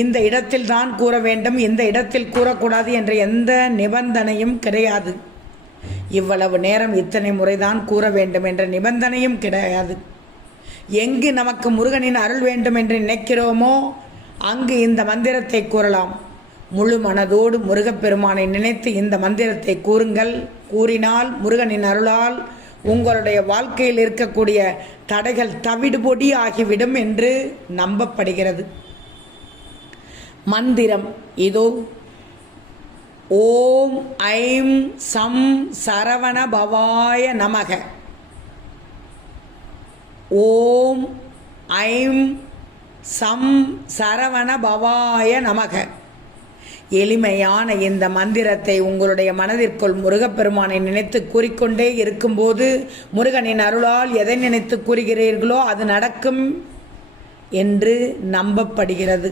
இந்த இடத்தில் தான் கூற வேண்டும், இந்த இடத்தில் கூறக்கூடாது என்ற எந்த நிபந்தனையும் கிடையாது. இவ்வளவு நேரம் இத்தனை முறைதான் கூற வேண்டும் என்ற நிபந்தனையும் கிடையாது. எங்கு நமக்கு முருகனின் அருள் வேண்டும் என்று நினைக்கிறோமோ அங்கு இந்த மந்திரத்தை கூறலாம். முழு மனதோடு முருகப்பெருமானை நினைத்து இந்த மந்திரத்தை கூறுங்கள். கூறினால் முருகனின் அருளால் உங்களுடைய வாழ்க்கையில் இருக்கக்கூடிய தடைகள் தவிடுபொடி ஆகிவிடும் என்று நம்பப்படுகிறது. மந்திரம் இதோ. ஓம் ஐம் சம் சரவண பவாய நமக. ஓம் ஐம் சம் சரவண பவாய நமக. எளிமையான இந்த மந்திரத்தை உங்களுடைய மனதிற்குள் முருகப்பெருமானை நினைத்து கூறிக்கொண்டே இருக்கும்போது முருகனின் அருளால் எதை நினைத்து கூறுகிறீர்களோ அது நடக்கும் என்று நம்பப்படுகிறது.